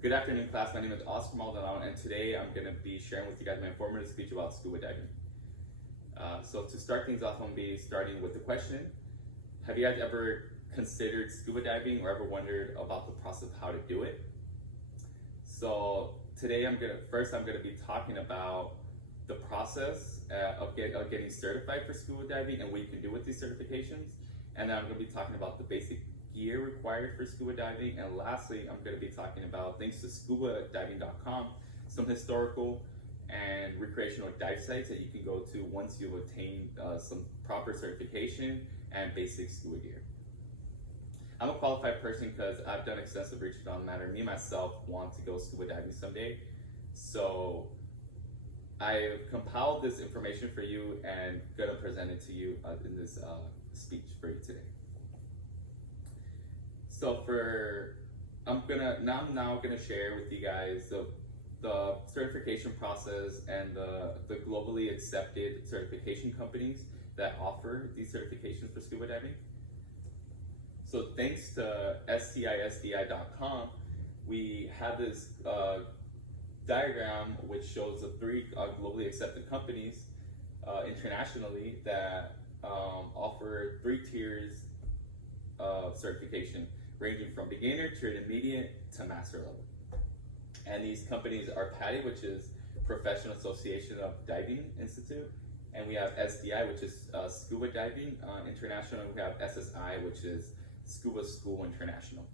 Good afternoon, class. My name is Oscar Maldonado, and today I'm going to be sharing with you guys my informative speech about scuba diving. So to start things off, I'm going to be starting with the question: have you guys ever considered scuba diving or ever wondered about the process of how to do it? So today I'm going to be talking about the process of getting certified for scuba diving and what you can do with these certifications. And then I'm going to be talking about the basic gear required for scuba diving. And lastly, I'm going to be talking about, thanks to scubadiving.com, some historical and recreational dive sites that you can go to once you've obtained some proper certification and basic scuba gear. I'm a qualified person because I've done extensive research on the matter. Me myself want to go scuba diving someday. So I've compiled this information for you and gonna present it to you in this speech for you today. So I'm now gonna share with you guys the certification process and the globally accepted certification companies that offer these certifications for scuba diving. So thanks to scisdi.com, we have this diagram which shows the three globally accepted companies internationally that offer 3 tiers of certification, ranging from beginner to intermediate to master level. And these companies are PADI, which is Professional Association of Diving Institute, and we have SDI, which is Scuba Diving International, and we have SSI, which is Scuba School International.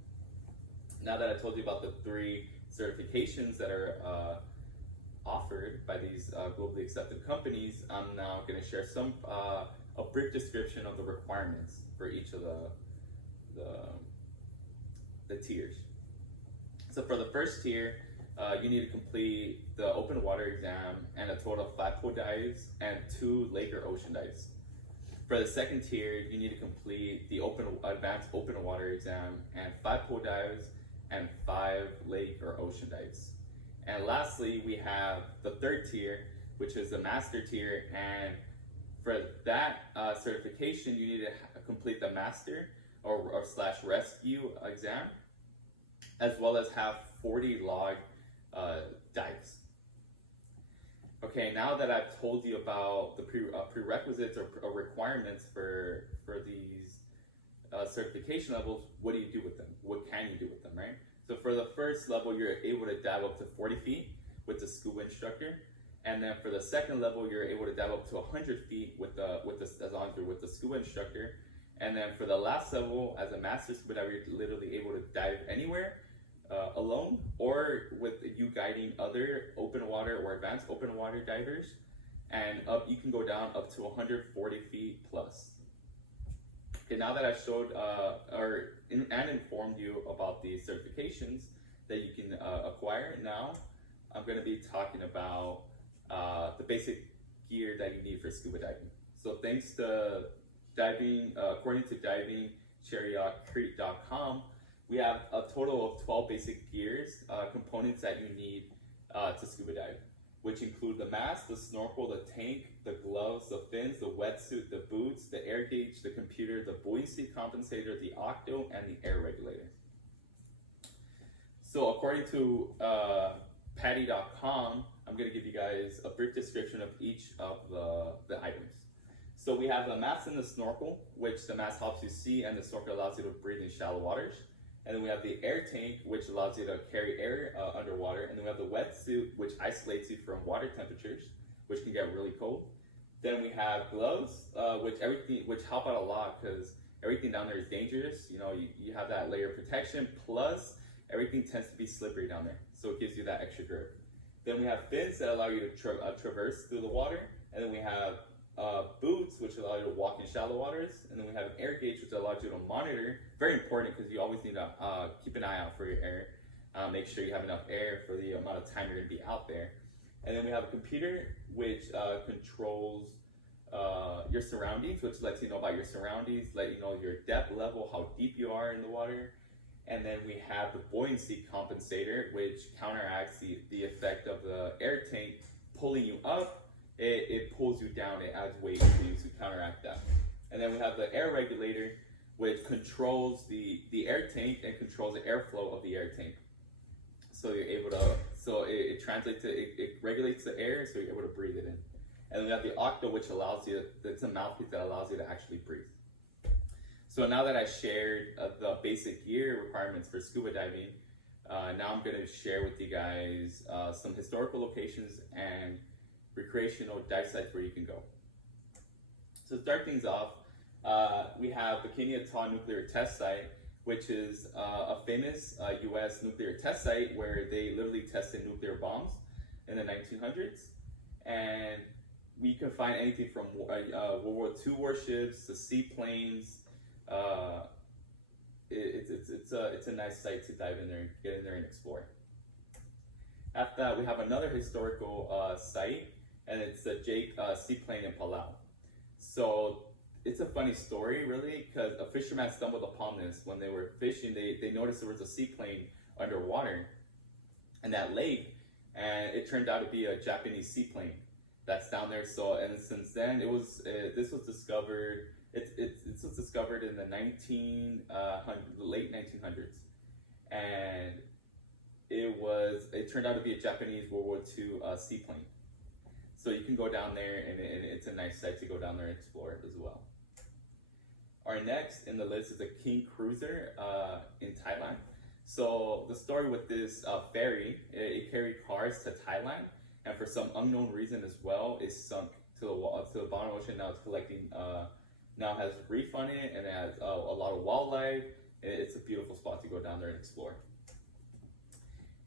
Now that I told you about the 3 certifications that are offered by these globally accepted companies, I'm now going to share a brief description of the requirements for each of the tiers. So for the first tier, you need to complete the open water exam and a total of 5 pool dives and 2 lake or ocean dives. For the second tier, you need to complete the advanced open water exam and 5 pool dives and 5 lake or ocean dives. And lastly, we have the third tier, which is the master tier, and for that certification, you need to complete the master or / rescue exam, as well as have 40 log dives. Okay, now that I've told you about the prerequisites or requirements for these certification levels, what do you do with them? What can you do with them, right? So for the first level, you're able to dive up to 40 feet with the scuba instructor. And then for the second level, you're able to dive up to 100 feet with the scuba instructor. And then for the last level, as a master scuba diver, you're literally able to dive anywhere alone, or with you guiding other open water or advanced open water divers. And you can go down up to 140 feet plus. Okay, now that I've showed and informed you about the certifications that you can acquire, now I'm going to be talking about the basic gear that you need for scuba diving. So thanks to diving, according to divingchariotcreek.com, we have a total of 12 basic gears, components that you need to scuba dive, which include the mask, the snorkel, the tank, the gloves, the fins, the wetsuit, the boots, the air gauge, the computer, the buoyancy compensator, the octo, and the air regulator. So according to PADI.com, I'm going to give you guys a brief description of each of the items. So we have the mask and the snorkel, which the mask helps you see and the snorkel allows you to breathe in shallow waters. And then we have the air tank, which allows you to carry air underwater. And then we have the wetsuit, which isolates you from water temperatures, which can get really cold. Then we have gloves, which help out a lot because everything down there is dangerous. You know, you have that layer of protection, plus everything tends to be slippery down there, so it gives you that extra grip. Then we have fins that allow you to traverse through the water. And then we have boots, which allow you to walk in shallow waters. And then we have an air gauge, which allows you to monitor. Very important, because you always need to keep an eye out for your air. Make sure you have enough air for the amount of time you're going to be out there. And then we have a computer, which controls your surroundings, which lets you know about your surroundings, let you know your depth level, how deep you are in the water. And then we have the buoyancy compensator, which counteracts the effect of the air tank pulling you up. It pulls you down, it adds weight to you to counteract that. And then we have the air regulator, which controls the air tank and controls the airflow of the air tank. so you're able to, so it translates to, it regulates the air, so you're able to breathe it in. And then we have the octo, which allows you, it's a mouthpiece that allows you to actually breathe. So now that I shared the basic gear requirements for scuba diving, now I'm going to share with you guys some historical locations and recreational dive sites where you can go. So to start things off, we have Bikini Atoll Nuclear Test Site, which is a famous US nuclear test site where they literally tested nuclear bombs in the 1900s. And we can find anything from World War II warships to seaplanes. It's a nice site to dive in there and get in there and explore. After that, we have another historical site, and it's the Jake Seaplane in Palau. So it's a funny story, really, because a fisherman stumbled upon this when they were fishing. They noticed there was a seaplane underwater in that lake, and it turned out to be a Japanese seaplane that's down there. So, and since then, this was discovered. It was discovered in the late 1900s, and it turned out to be a Japanese World War II seaplane. So you can go down there, and it's a nice site to go down there and explore it as well. Our next in the list is the King Cruiser in Thailand. So the story with this ferry, it carried cars to Thailand, and for some unknown reason as well, it sunk to the bottom of the ocean. Now it's collecting, now has reef on it, and it has a lot of wildlife. It's a beautiful spot to go down there and explore.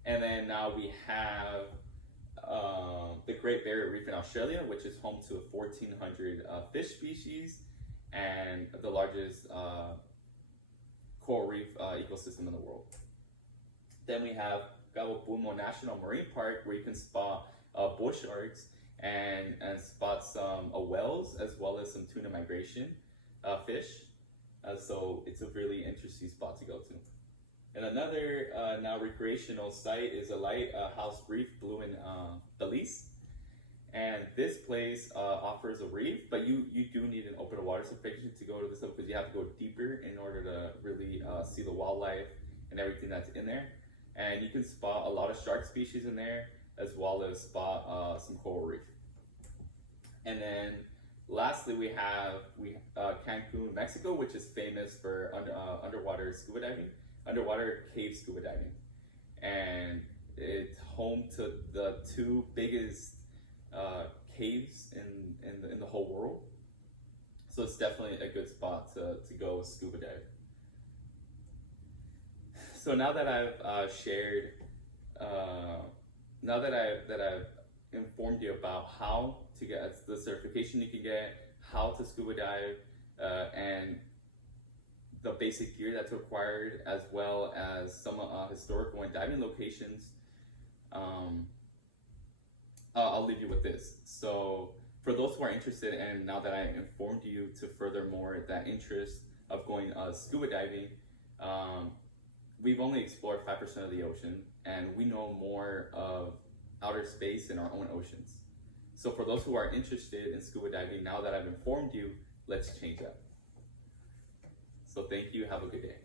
And then now we have the Great Barrier Reef in Australia, which is home to 1,400 fish species and the largest coral reef ecosystem in the world. Then we have Gawabumo National Marine Park, where you can spot bull sharks and spot some whales, as well as some tuna migration fish. So it's a really interesting spot to go to. And another now recreational site is a lighthouse reef blue in Belize. And this place offers a reef, but you do need an open water certification to go to this, because you have to go deeper in order to really see the wildlife and everything that's in there. And you can spot a lot of shark species in there, as well as spot some coral reef. And then lastly, we have Cancun, Mexico, which is famous for underwater scuba diving, underwater cave scuba diving. And it's home to the two biggest caves in the whole world. So it's definitely a good spot to go scuba dive. So now that I've shared, now that I've informed you about how to get the certification you can get, how to scuba dive, and the basic gear that's required, as well as some historical and diving locations, I'll leave you with this. So for those who are interested, and now that I informed you to furthermore that interest of going scuba diving, we've only explored 5% of the ocean, and we know more of outer space in our own oceans. So for those who are interested in scuba diving, now that I've informed you, let's change that. So thank you, have a good day.